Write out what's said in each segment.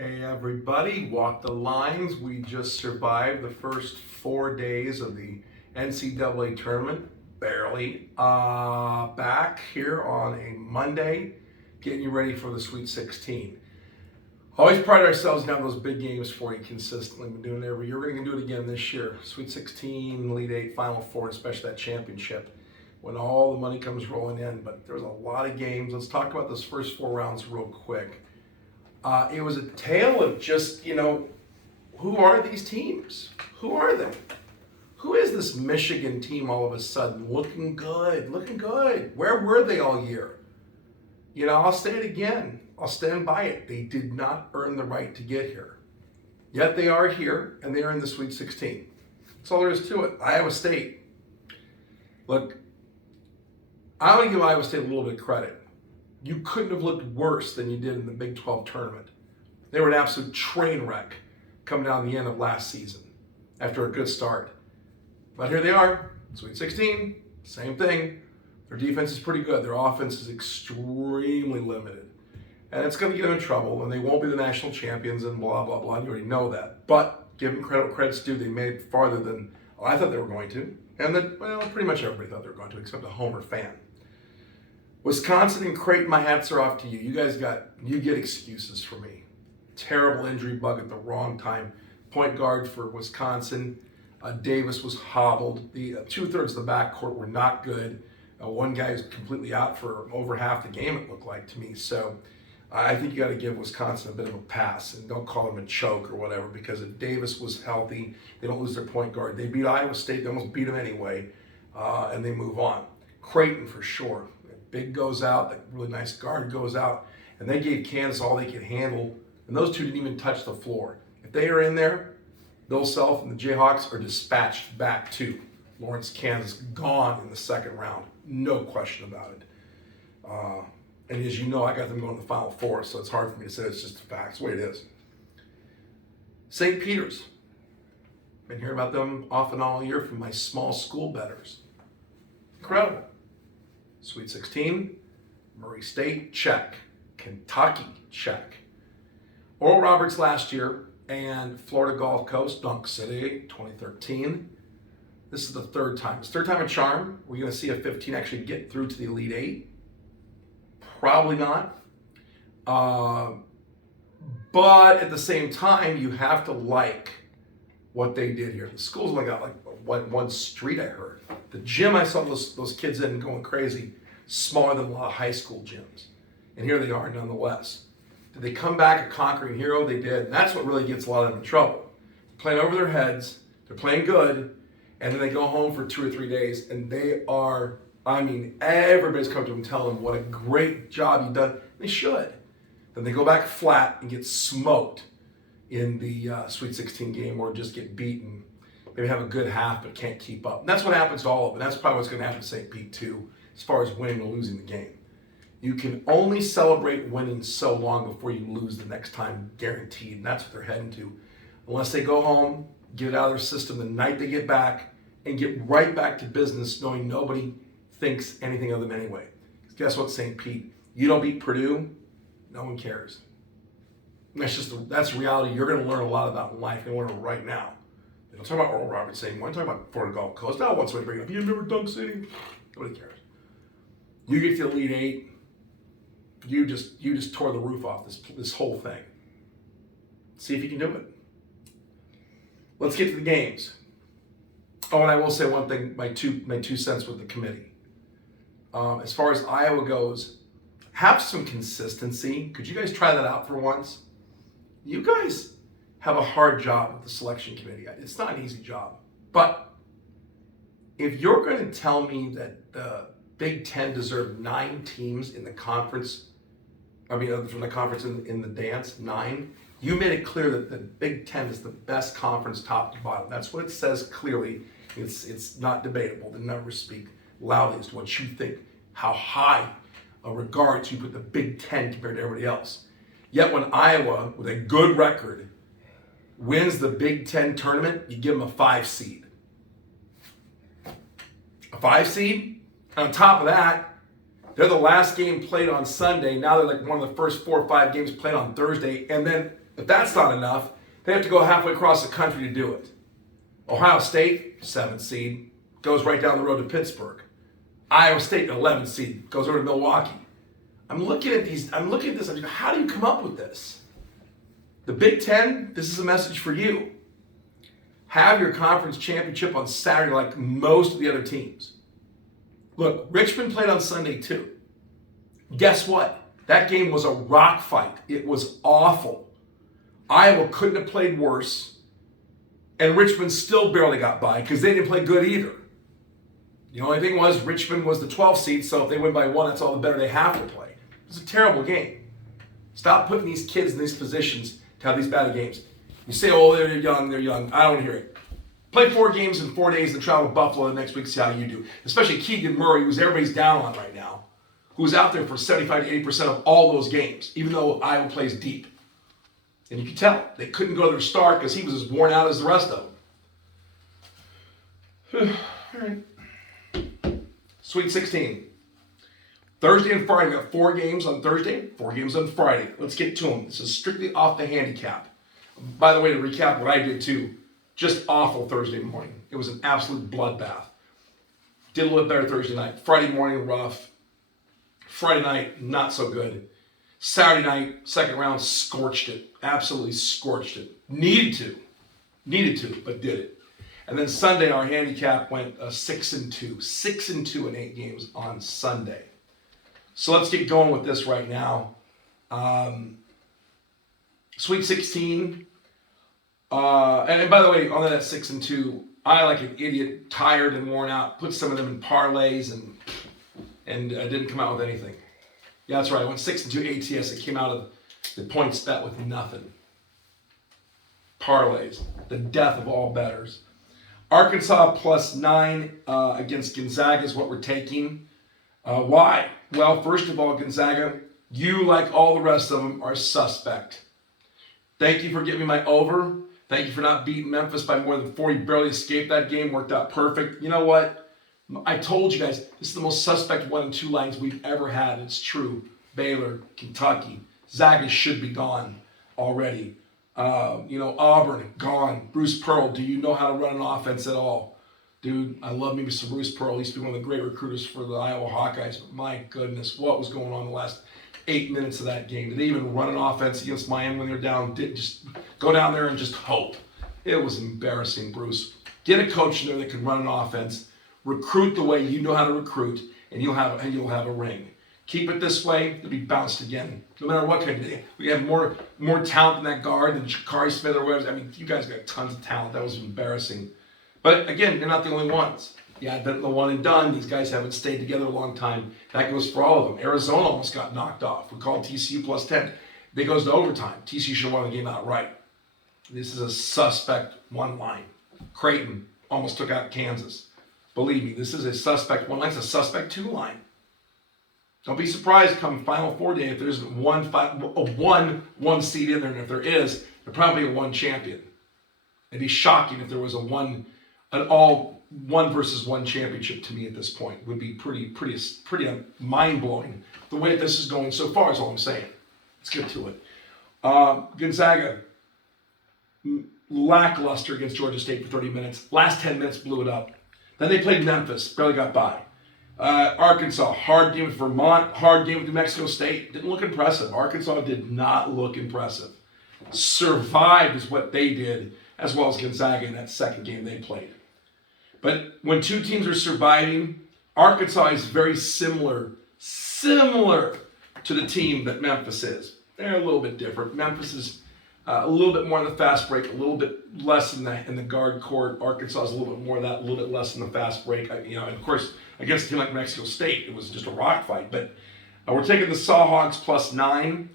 Hey everybody, walk the lines. We just survived the first 4 days of the NCAA tournament, barely. Back here on a Monday, getting you ready for the Sweet 16. Always pride ourselves in having those big games for you consistently. We're doing it every year. We're going to do it again this year. Sweet 16, Elite 8, Final Four, especially that championship when all the money comes rolling in. But there's a lot of games. Let's talk about those first 4 rounds real quick. It was a tale of just, who are these teams? Who are they? Who is this Michigan team all of a sudden looking good, looking good? Where were they all year? I'll say it again. I'll stand by it. They did not earn the right to get here. Yet they are here, and they are in the Sweet 16. That's all there is to it. Iowa State. Look, I want to give Iowa State a little bit of credit. You couldn't have looked worse than you did in the Big 12 tournament. They were an absolute train wreck coming down the end of last season after a good start. But here they are, Sweet 16, same thing. Their defense is pretty good. Their offense is extremely limited. And it's going to get them in trouble, and they won't be the national champions and blah, blah, blah. And you already know that. But give them credit where credit's due. They made it farther than I thought they were going to. And pretty much everybody thought they were going to, except a Homer fan. Wisconsin and Creighton, my hats are off to you. You get excuses for me. Terrible injury bug at the wrong time. Point guard for Wisconsin, Davis was hobbled. The 2/3 of the backcourt were not good. One guy was completely out for over half the game, it looked like to me. So I think you got to give Wisconsin a bit of a pass and don't call them a choke or whatever, because if Davis was healthy, they don't lose their point guard. They beat Iowa State, they almost beat them anyway, and they move on. Creighton for sure. Big goes out, that really nice guard goes out, and they gave Kansas all they could handle, and those two didn't even touch the floor. If they are in there, Bill Self and the Jayhawks are dispatched back to Lawrence, Kansas, gone in the second round. No question about it. And as you know, I got them going to the Final Four, so it's hard for me to say it's just a fact. It's the way it is. St. Peter's. Been hearing about them off and on all year from my small school bettors. Incredible. Sweet 16, Murray State, check. Kentucky, check. Oral Roberts last year and Florida Gulf Coast, Dunk City, 2013. This is the third time. It's third time a charm. We're going to see a 15 actually get through to the Elite 8. Probably not. But at the same time, you have to like what they did here. The school's only got one street, I heard. The gym I saw those kids in going crazy, smaller than a lot of high school gyms. And here they are nonetheless. Did they come back a conquering hero? They did. And that's what really gets a lot of them in trouble. Playing over their heads, they're playing good, and then they go home for 2 or 3 days, and they are, everybody's come to them telling them what a great job you've done. They should. Then they go back flat and get smoked in the Sweet 16 game, or just get beaten. Maybe have a good half but can't keep up. And that's what happens to all of them. That's probably what's going to happen to St. Pete too, as far as winning or losing the game. You can only celebrate winning so long before you lose the next time, guaranteed. And that's what they're heading to. Unless they go home, get it out of their system the night they get back, and get right back to business knowing nobody thinks anything of them anyway. Guess what, St. Pete? You don't beat Purdue, no one cares. That's reality you're going to learn a lot about in life. You're going to learn it right now. Don't talk about Oral Roberts anymore. I'm talking about Florida Gulf Coast. Now, once we bring it up, you remember Dunk City? Nobody cares. You get to the Elite 8, you just tore the roof off this whole thing. See if you can do it. Let's get to the games. Oh, and I will say one thing, my two cents with the committee. As far as Iowa goes, have some consistency. Could you guys try that out for once? You guys have a hard job with the selection committee. It's not an easy job. But if you're going to tell me that the Big Ten deserved 9 teams in the conference, from the conference in the dance, 9, you made it clear that the Big Ten is the best conference top to bottom. That's what it says clearly. It's not debatable. The numbers speak loudly as to what you think, how high a regards you put the Big Ten compared to everybody else. Yet when Iowa, with a good record, wins the Big Ten tournament, you give them a 5 seed. A 5 seed? And on top of that, they're the last game played on Sunday. Now they're like one of the first 4 or 5 games played on Thursday. And then If that's not enough, they have to go halfway across the country to do it. Ohio State, 7th seed, goes right down the road to Pittsburgh. Iowa State, 11th seed, goes over to Milwaukee. I'm looking at this, I'm like, how do you come up with this? The Big Ten, this is a message for you. Have your conference championship on Saturday like most of the other teams. Look, Richmond played on Sunday too. Guess what? That game was a rock fight. It was awful. Iowa couldn't have played worse. And Richmond still barely got by because they didn't play good either. The only thing was Richmond was the 12th seed, so if they win by one, that's all the better they have to play. It was a terrible game. Stop putting these kids in these positions to have these bad games. You say, oh, they're young. I don't hear it. Play 4 games in 4 days and travel to Buffalo the next week, see how you do. Especially Keegan Murray, who's everybody's down on right now, who's out there for 75 to 80% of all those games, even though Iowa plays deep. And you can tell, they couldn't go to their start because he was as worn out as the rest of them. All right. Sweet 16. Thursday and Friday, we got 4 games on Thursday, 4 games on Friday. Let's get to them. This is strictly off the handicap. By the way, to recap what I did too, just awful Thursday morning. It was an absolute bloodbath. Did a little bit better Thursday night. Friday morning, rough. Friday night, not so good. Saturday night, second round, scorched it. Absolutely scorched it. Needed to, but did it. And then Sunday, our handicap went 6-2. 6-2 in 8 games on Sunday. So let's get going with this right now. Sweet 16. And by the way, on that 6-2, I, like an idiot, tired and worn out, put some of them in parlays and didn't come out with anything. Yeah, that's right. I went 6-2 ATS. It came out of the points bet with nothing. Parlays. The death of all bettors. Arkansas +9 against Gonzaga is what we're taking. Why? Well, first of all, Gonzaga, you, like all the rest of them, are suspect. Thank you for giving me my over. Thank you for not beating Memphis by more than 4. You barely escaped that game. Worked out perfect. You know what? I told you guys, this is the most suspect 1 and 2 lines we've ever had. It's true. Baylor, Kentucky. Zaga should be gone already. Auburn, gone. Bruce Pearl, do you know how to run an offense at all? Dude, I love maybe some Bruce Pearl. He used to be one of the great recruiters for the Iowa Hawkeyes. But my goodness, what was going on the last 8 minutes of that game? Did they even run an offense against Miami when they're down? Did just go down there and just hope? It was embarrassing, Bruce. Get a coach in there that can run an offense. Recruit the way you know how to recruit, and you'll have a ring. Keep it this way, it'll be bounced again. No matter what kind of day. We have more talent in that guard than Shakari Smith or whatever. I mean, you guys got tons of talent. That was embarrassing. But again, they're not the only ones. Yeah, the one and done. These guys haven't stayed together a long time. That goes for all of them. Arizona almost got knocked off. We called TCU +10. They goes to overtime. TCU should have won the game outright. This is a suspect 1 line. Creighton almost took out Kansas. Believe me, this is a suspect 1 line. It's a suspect 2 line. Don't be surprised come Final Four day if there's one seed in there, and if there is, there's probably a 1 champion. It'd be shocking if there was an all 1 versus 1 championship to me at this point. Would be pretty mind blowing. The way this is going so far is all I'm saying. Let's get to it. Gonzaga, lackluster against Georgia State for 30 minutes. Last 10 minutes blew it up. Then they played Memphis, barely got by. Arkansas, hard game with Vermont, hard game with New Mexico State. Didn't look impressive. Arkansas did not look impressive. Survived is what they did, as well as Gonzaga in that second game they played. But when 2 teams are surviving, Arkansas is very similar to the team that Memphis is. They're a little bit different. Memphis is a little bit more in the fast break, a little bit less in the guard court. Arkansas is a little bit more of that, a little bit less in the fast break. And of course, against a team like Mexico State, it was just a rock fight. But we're taking the Sawhawks +9.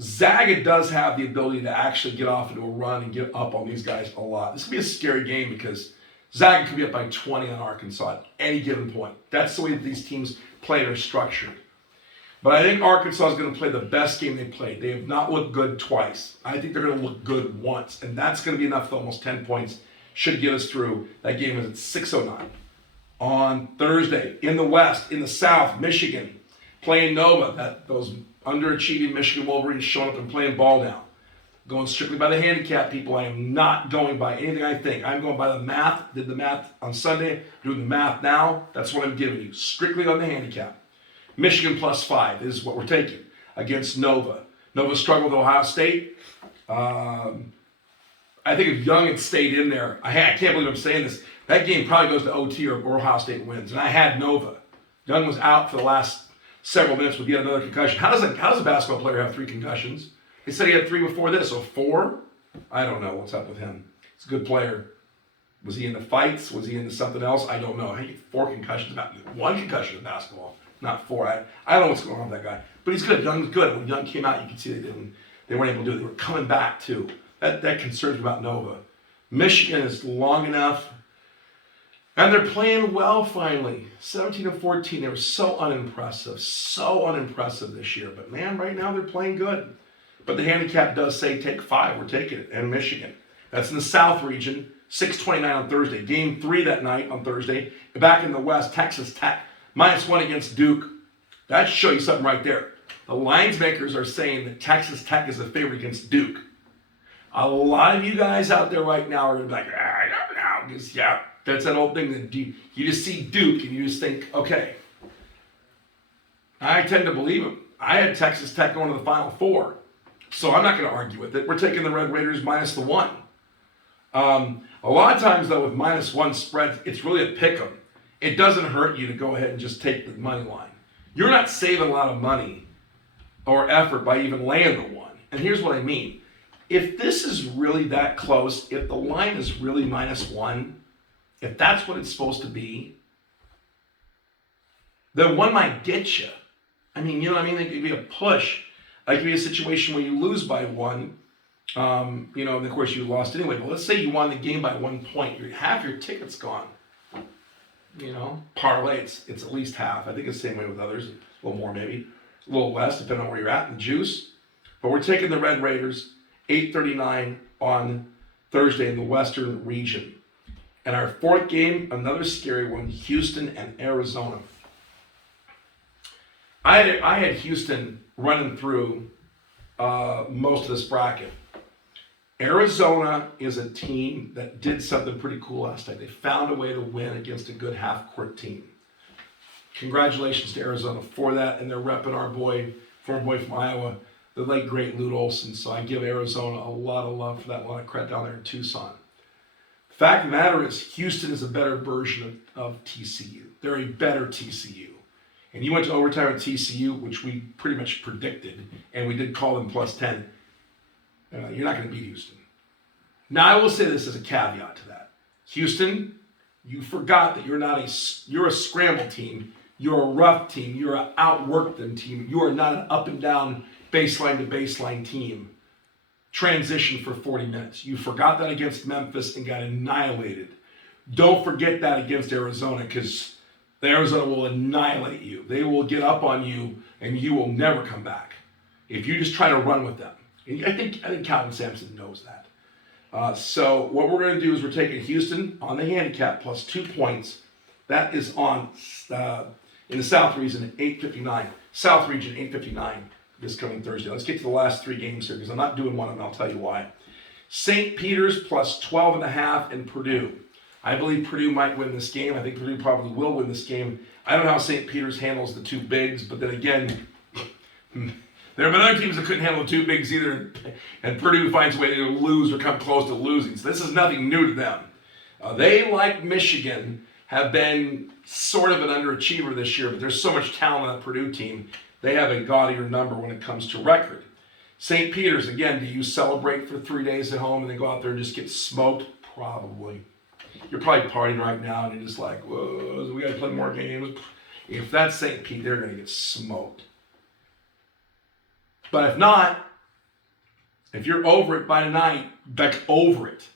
Zaga does have the ability to actually get off into a run and get up on these guys a lot. This could be a scary game because Zaga could be up by 20 on Arkansas at any given point. That's the way that these teams play and are structured. But I think Arkansas is going to play the best game they played. They have not looked good twice. I think they're going to look good once. And that's going to be enough for almost 10 points. Should get us through. That game is at 6:09. On Thursday, in the West, in the South, Michigan playing Nova. Those underachieving Michigan Wolverines showing up and playing ball now. Going strictly by the handicap, people. I am not going by anything I think. I'm going by the math. Did the math on Sunday. Doing the math now. That's what I'm giving you. Strictly on the handicap. Michigan +5 is what we're taking against Nova. Nova struggled with Ohio State. I think if Young had stayed in there, I can't believe I'm saying this. That game probably goes to OT or Ohio State wins. And I had Nova. Young was out for the last several minutes with yet another concussion. How does a basketball player have 3 concussions? They said he had 3 before this, so 4? I don't know what's up with him. He's a good player. Was he into fights? Was he into something else? I don't know. Hey, 4 concussions, 1 concussion in basketball, not 4. I don't know what's going on with that guy. But he's good. Young's good. When Young came out, you could see they weren't able to do it. They were coming back too. That concerns me about Nova. Michigan is long enough. And they're playing well finally. 17-14. They were so unimpressive this year. But man, right now they're playing good. But the handicap does say take 5. We're taking it. And Michigan. That's in the South region. 6:29 on Thursday. Game 3 that night on Thursday. Back in the West, Texas Tech. -1 against Duke. That should show you something right there. The lines makers are saying that Texas Tech is a favorite against Duke. A lot of you guys out there right now are going to be like, I don't know. Because, yeah, that's that old thing that you just see Duke and you just think, okay. I tend to believe them. I had Texas Tech going to the Final Four. So I'm not going to argue with it. We're taking the Red Raiders -1. A lot of times, though, with -1 spreads, it's really a pick 'em. It doesn't hurt you to go ahead and just take the money line. You're not saving a lot of money or effort by even laying the 1. And here's what I mean. If this is really that close, if the line is really -1, if that's what it's supposed to be, then 1 might get you. I mean, you know what I mean? It could be a push. It could be a situation where you lose by 1. And of course you lost anyway. But let's say you won the game by 1 point. Half your ticket's gone. Parlay, it's at least half. I think it's the same way with others. A little more maybe. A little less, depending on where you're at in the juice. But we're taking the Red Raiders, 8:39 on Thursday in the Western region. And our 4th game, another scary one, Houston and Arizona. I had Houston running through most of this bracket. Arizona is a team that did something pretty cool last night. They found a way to win against a good half-court team. Congratulations to Arizona for that, and they're repping our former boy from Iowa, the late great Lute Olson. So I give Arizona a lot of love for that, a lot of credit down there in Tucson. The fact of the matter is, Houston is a better version of TCU. They're a better TCU. And you went to overtime at TCU, which we pretty much predicted, and we did call them +10. You're not going to beat Houston. Now, I will say this as a caveat to that. Houston, you forgot that you're a scramble team. You're a rough team. You're an outwork them team. You are not an up and down baseline to baseline team. Transition for 40 minutes. You forgot that against Memphis and got annihilated. Don't forget that against Arizona, because Arizona will annihilate you. They will get up on you and you will never come back if you just try to run with them. And I think Calvin Sampson knows that. So what we're going to do is we're taking Houston on the handicap +2 points. That is on in the South region at 8:59. South region 8:59 this coming Thursday. Let's get to the last 3 games here because I'm not doing one of them. I'll tell you why. St. Peter's +12.5 in Purdue. I believe Purdue might win this game. I think Purdue probably will win this game. I don't know how St. Peter's handles the 2 bigs, but then again, there have been other teams that couldn't handle the 2 bigs either, and Purdue finds a way to lose or come close to losing. So this is nothing new to them. They, like Michigan, have been sort of an underachiever this year, but there's so much talent on that Purdue team. They have a gaudier number when it comes to record. St. Peter's, again, do you celebrate for 3 days at home and then go out there and just get smoked? Probably. You're probably partying right now and you're just like, whoa, we got to play more games. If that's St. Pete, they're going to get smoked. But if not, if you're over it by tonight, like over it,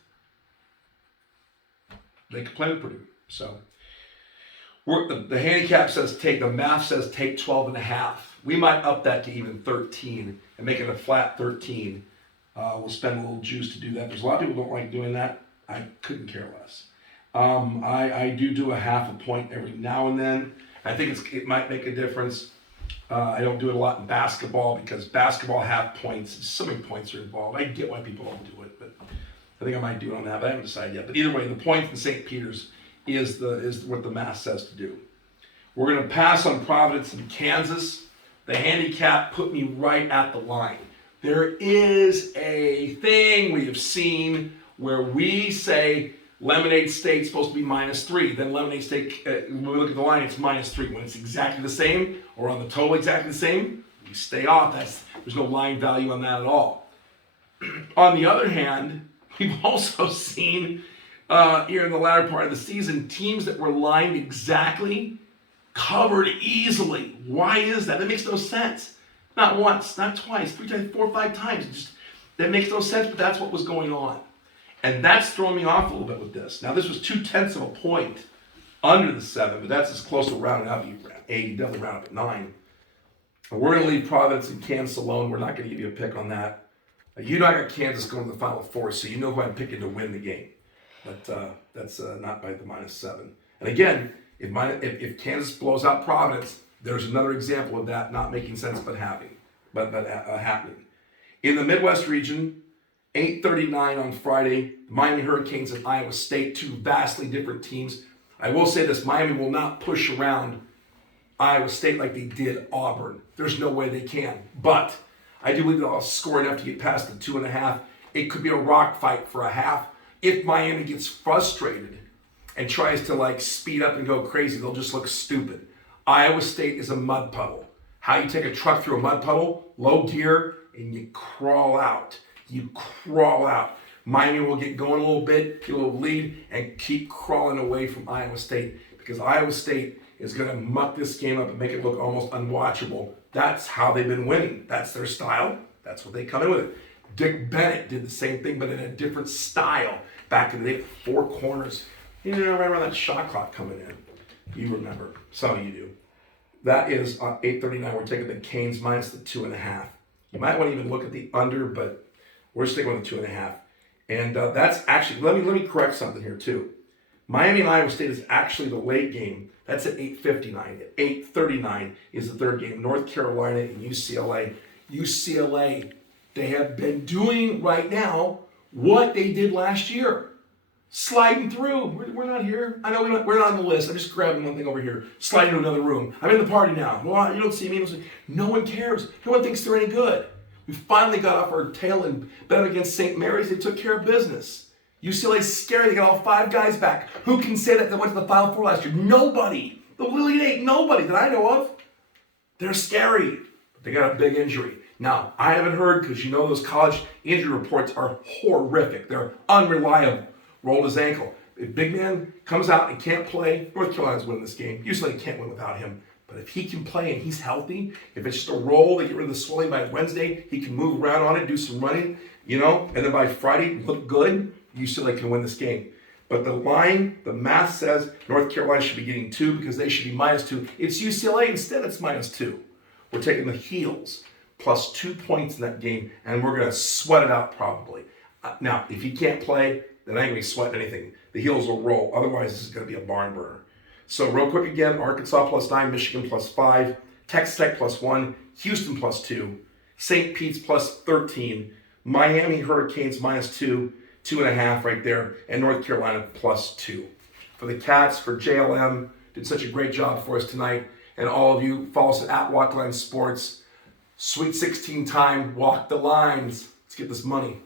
they can play with Purdue. So the handicap says the math says take 12.5. We might up that to even 13 and make it a flat 13. We'll spend a little juice to do that. There's a lot of people who don't like doing that. I couldn't care less. I do a half a point every now and then. I think it might make a difference. I don't do it a lot in basketball because basketball half points, so many points are involved. I get why people don't do it, but I think I might do it on that, but I haven't decided yet. But either way, the points in St. Peter's is what the math says to do. We're going to pass on Providence and Kansas. The handicap put me right at the line. There is a thing we have seen where we say Lemonade State's supposed to be -3. Then Lemonade State, when we look at the line, it's -3. When it's exactly the same or on the total exactly the same, we stay off. There's no line value on that at all. On the other hand, we've also seen here in the latter part of the season, teams that were lined exactly covered easily. Why is that? That makes no sense. Not once, not twice, 3 times, 4 or 5 times. That makes no sense, but that's what was going on. And that's throwing me off a little bit with this. Now, this was 0.2 of a point under the 7, but that's as close to rounding up. You definitely round up at 9. And we're going to leave Providence and Kansas alone. We're not going to give you a pick on that. You know I got Kansas going to the Final Four, so you know who I'm picking to win the game. But that's not by the -7. And again, if Kansas blows out Providence, there's another example of that not making sense but happening. In the Midwest region, 8:39 on Friday, Miami Hurricanes and Iowa State, two vastly different teams. I will say this, Miami will not push around Iowa State like they did Auburn. There's no way they can. But I do believe they'll score enough to get past the 2.5. It could be a rock fight for a half. If Miami gets frustrated and tries to speed up and go crazy, they'll just look stupid. Iowa State is a mud puddle. How you take a truck through a mud puddle? Low gear, and you crawl out. You crawl out. Miami will get going a little bit, get a little lead, and keep crawling away from Iowa State because Iowa State is going to muck this game up and make it look almost unwatchable. That's how they've been winning. That's their style. That's what they come in with. Dick Bennett did the same thing, but in a different style back in the day. 4 corners. Right around that shot clock coming in. You remember. Some of you do. That is 8:39. We're taking the Canes minus the 2.5. You might want to even look at the under, but we're sticking with the 2.5. And that's actually, let me correct something here too. Miami and Iowa State is actually the late game. That's at 8:59. At 8:39 is the third game. North Carolina and UCLA. UCLA, they have been doing right now what they did last year. Sliding through. We're not here. I know we're not on the list. I'm just grabbing one thing over here. Sliding to another room. I'm in the party now. Well, you don't see me. No one cares. No one thinks they're any good. We finally got off our tail and bet against St. Mary's. They took care of business. UCLA's scary. They got all 5 guys back. Who can say that they went to the Final Four last year? Nobody. The Elite Eight, nobody that I know of. They're scary. But they got a big injury. Now, I haven't heard, because you know those college injury reports are horrific. They're unreliable. Rolled his ankle. If big man comes out and can't play, North Carolina's winning this game. UCLA can't win without him. But if he can play and he's healthy, if it's just a roll, they get rid of the swelling by Wednesday, he can move around on it, do some running, and then by Friday, look good, UCLA can win this game. But the line, the math says North Carolina should be getting 2 because they should be -2. It's UCLA instead, it's -2. We're taking the Heels plus 2 points in that game, and we're going to sweat it out probably. Now, if he can't play, then I ain't going to be sweating anything. The Heels will roll. Otherwise, this is going to be a barn burner. So real quick again, Arkansas +9, Michigan +5, Texas Tech +1, Houston +2, St. Pete's +13, Miami Hurricanes -2, 2.5 right there, and North Carolina +2. For the Cats, for JLM, did such a great job for us tonight. And all of you, follow us at Walkline Sports. Sweet 16 time, walk the lines. Let's get this money.